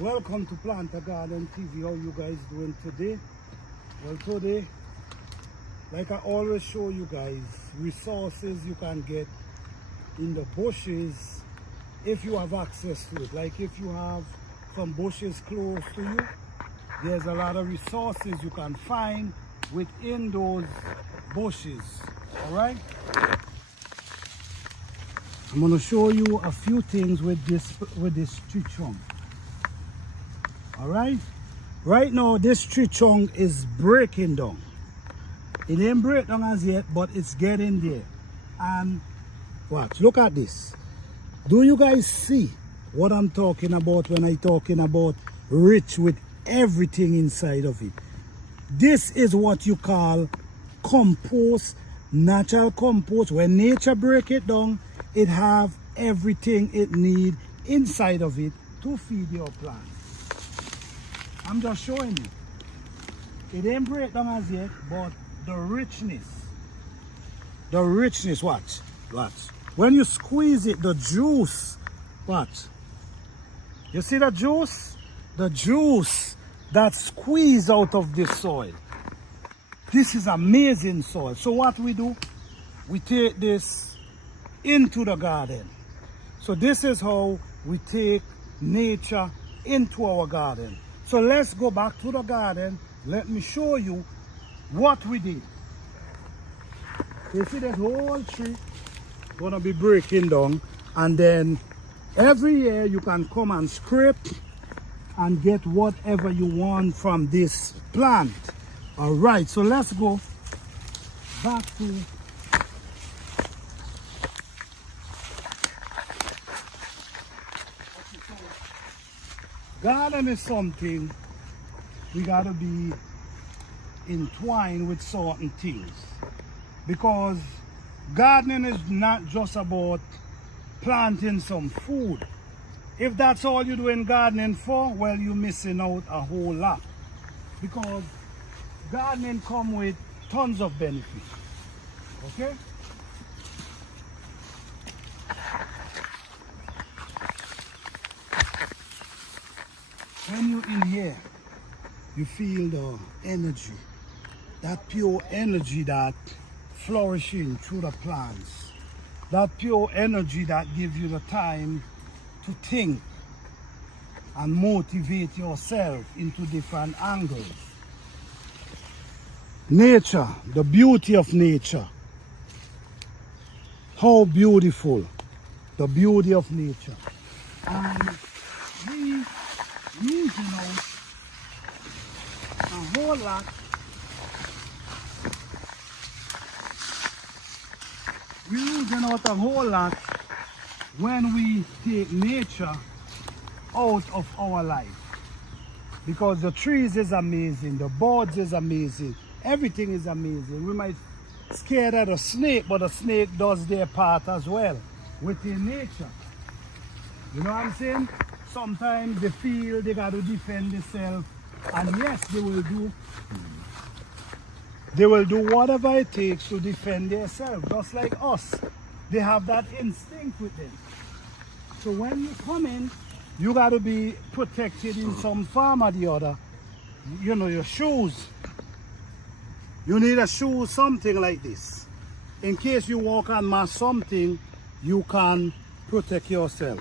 Welcome to Plant a Garden TV. How you guys doing today? Well, today, like I always show you guys, resources you can get in the bushes if you have access to it. Like if you have some bushes close to you, there's a lot of resources you can find within those bushes. All right? I'm gonna show you a few things with this tree trunk. All right, right now this tree trunk is breaking down. It ain't break down as yet, but it's getting there. And watch, look at this. Do you guys see what I'm talking about when I'm talking about rich with everything inside of it? This is what you call compost, natural compost. When nature break it down, it have everything it need inside of it to feed your plants. I'm just showing you. It ain't break down as yet, but the richness, watch. When you squeeze it, the juice, watch. You see the juice? The juice that squeeze out of this soil. This is amazing soil. So what we do, we take this into the garden. So this is how we take nature into our garden. So let's go back to the garden. Let me show you what we did. You see that whole tree gonna be breaking down, and then every year you can come and scrape and get whatever you want from this plant. All right, so let's go back to garden is something we gotta be entwined with certain things, because gardening is not just about planting some food. If that's all you're doing gardening for, well, you're missing out a whole lot, because gardening comes with tons of benefits. Okay? When you're in here, you feel the energy, that pure energy that flourishing through the plants, that pure energy that gives you the time to think and motivate yourself into different angles. Nature, the beauty of nature. How beautiful, the beauty of nature. And we using out a whole lot. We're using out a whole lot when we take nature out of our life. Because the trees is amazing, the birds is amazing, everything is amazing. We might scared of a snake, but the snake does their part as well within nature. You know what I'm saying? Sometimes they feel they got to defend themselves, and yes, they will do whatever it takes to defend themselves, just like us. They have that instinct with them. So when you come in, you got to be protected in some form or the other. You know, your shoes. You need a shoe, something like this. In case you walk and mash something, you can protect yourself.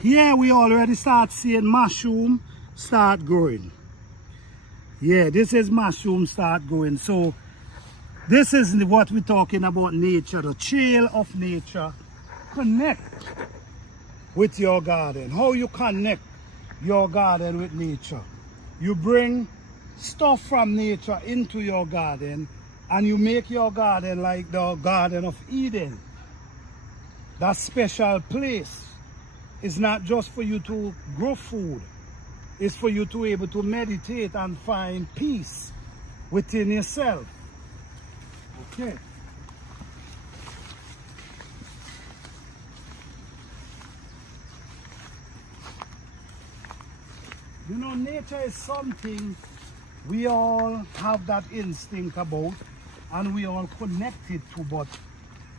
Here we already start seeing mushroom start growing. Yeah, this is mushroom start growing. So this is what we're talking about, nature, the trail of nature. Connect with your garden. How you connect your garden with nature? You bring stuff from nature into your garden, and you make your garden like the Garden of Eden. That special place. It's not just for you to grow food. It's for you to be able to meditate and find peace within yourself. Okay. You know, nature is something we all have that instinct about, and we all connected to, but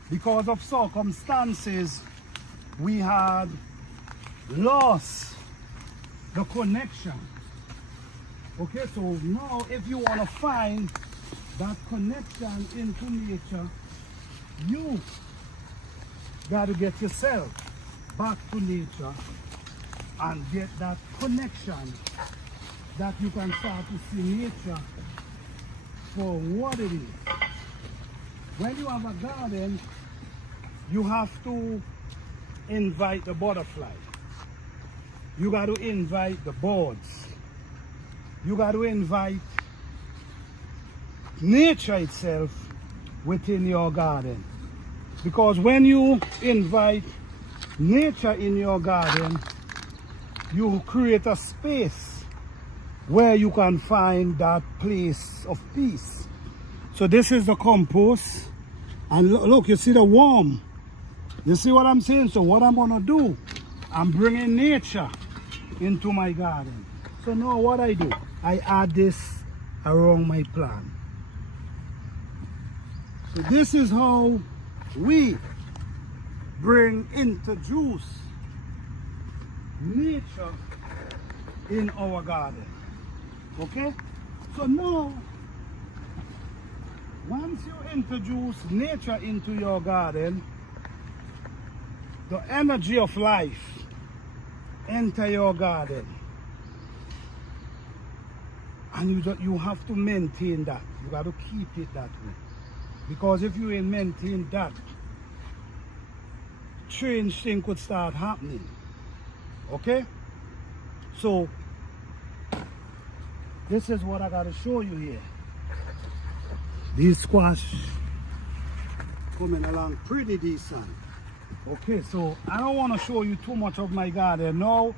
because of circumstances, we had lost the connection. Okay, so now if you want to find that connection into nature, you got to get yourself back to nature and get that connection that you can start to see nature for what it is. When you have a garden, you have to invite the butterfly. You got to invite the birds. You got to invite nature itself within your garden. Because when you invite nature in your garden, you create a space where you can find that place of peace. So this is the compost. And look, you see the worm. You see what I'm saying? So what I'm going to do, I'm bringing nature into my garden. So now what I do, I add this around my plant. So this is how we introduce nature in our garden. Okay? So now, once you introduce nature into your garden, the energy of life enter your garden. And you have to maintain that. You got to keep it that way. Because if you ain't maintain that, strange thing could start happening. Okay? So, this is what I got to show you here. These squash coming along pretty decent. Okay, so I don't want to show you too much of my garden now,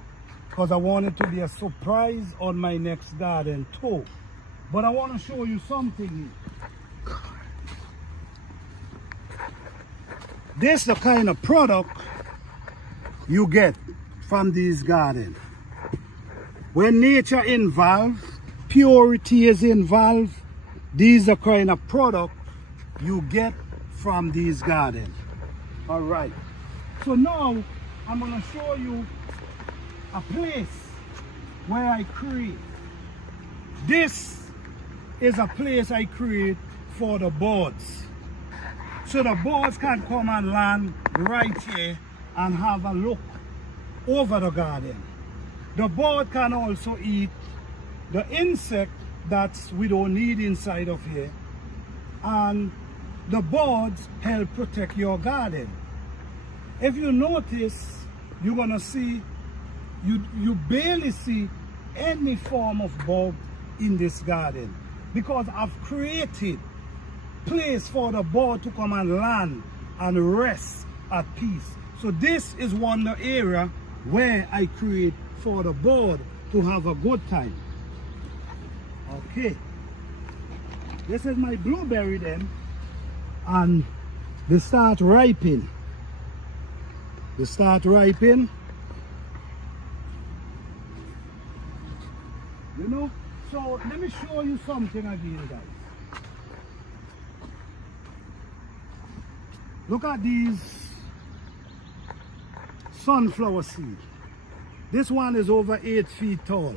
because I want it to be a surprise on my next garden too. But I want to show you something here. This is the kind of product you get from these gardens. When nature involved, purity is involved, these are the kind of product you get from these gardens. All right. So now I'm going to show you a place where I create. This is a place I create for the birds. So the birds can come and land right here and have a look over the garden. The bird can also eat the insect that we don't need inside of here. And the birds help protect your garden. If you notice, you're gonna see, you barely see any form of bug in this garden, because I've created place for the bird to come and land and rest at peace. So this is one area where I create for the bird to have a good time. Okay, this is my blueberry then, and they start ripening. They start ripening. You know, so let me show you something again, guys. Look at these sunflower seeds. This one is over 8 feet tall,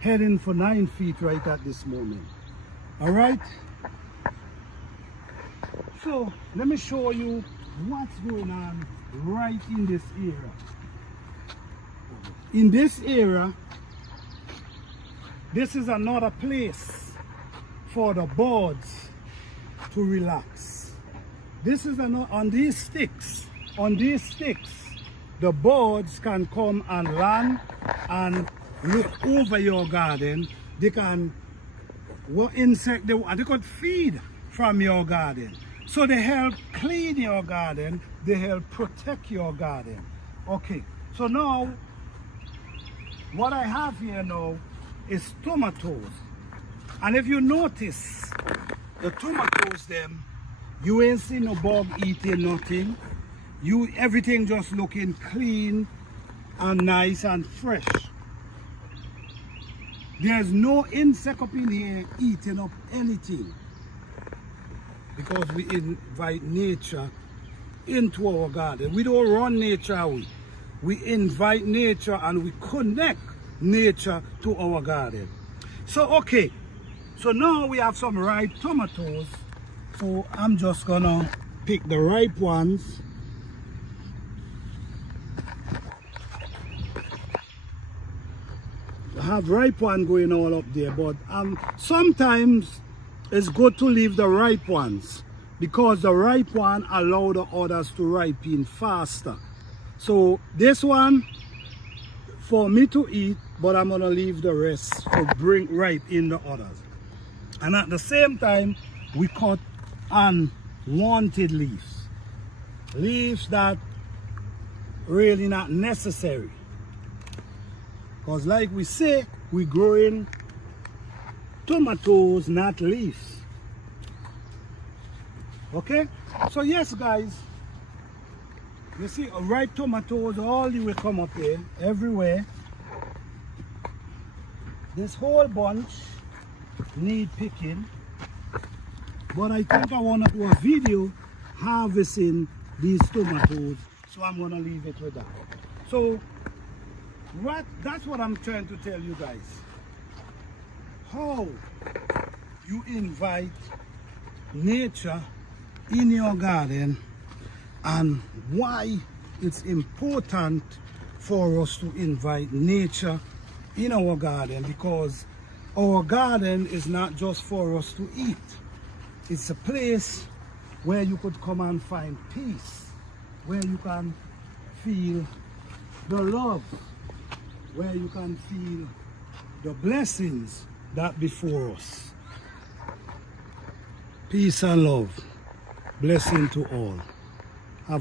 heading for 9 feet right at this moment. All right? So let me show you what's going on right in this area. In this area, this is another place for the birds to relax. This is on these sticks. On these sticks, the birds can come and land and look over your garden. They can, what insect they want, they could feed from your garden. So they help clean your garden, they help protect your garden. Okay, so now, what I have here now is tomatoes. And if you notice, the tomatoes them, you ain't see no bug eating nothing. Everything just looking clean and nice and fresh. There's no insect up in here eating up anything, because we invite nature into our garden. We don't run nature away. we invite nature and we connect nature to our garden. So okay, so now we have some ripe tomatoes. So I'm just gonna pick the ripe ones. I have ripe one going all up there, but sometimes it's good to leave the ripe ones because the ripe one allow the others to ripen faster. So this one for me to eat, but I'm gonna leave the rest to bring ripe in the others. And at the same time, we cut unwanted leaves. Leaves that really not necessary. Because like we say, we growing tomatoes, not leaves. Okay? So yes guys, you see ripe tomatoes all the way come up here, everywhere. This whole bunch need picking. But I think I want to do a video harvesting these tomatoes, so I'm going to leave it with that. So that's what I'm trying to tell you guys. How you invite nature in your garden and why it's important for us to invite nature in our garden, because our garden is not just for us to eat. It's a place where you could come and find peace, where you can feel the love, where you can feel the blessings that before us. Peace and love. Blessing to all.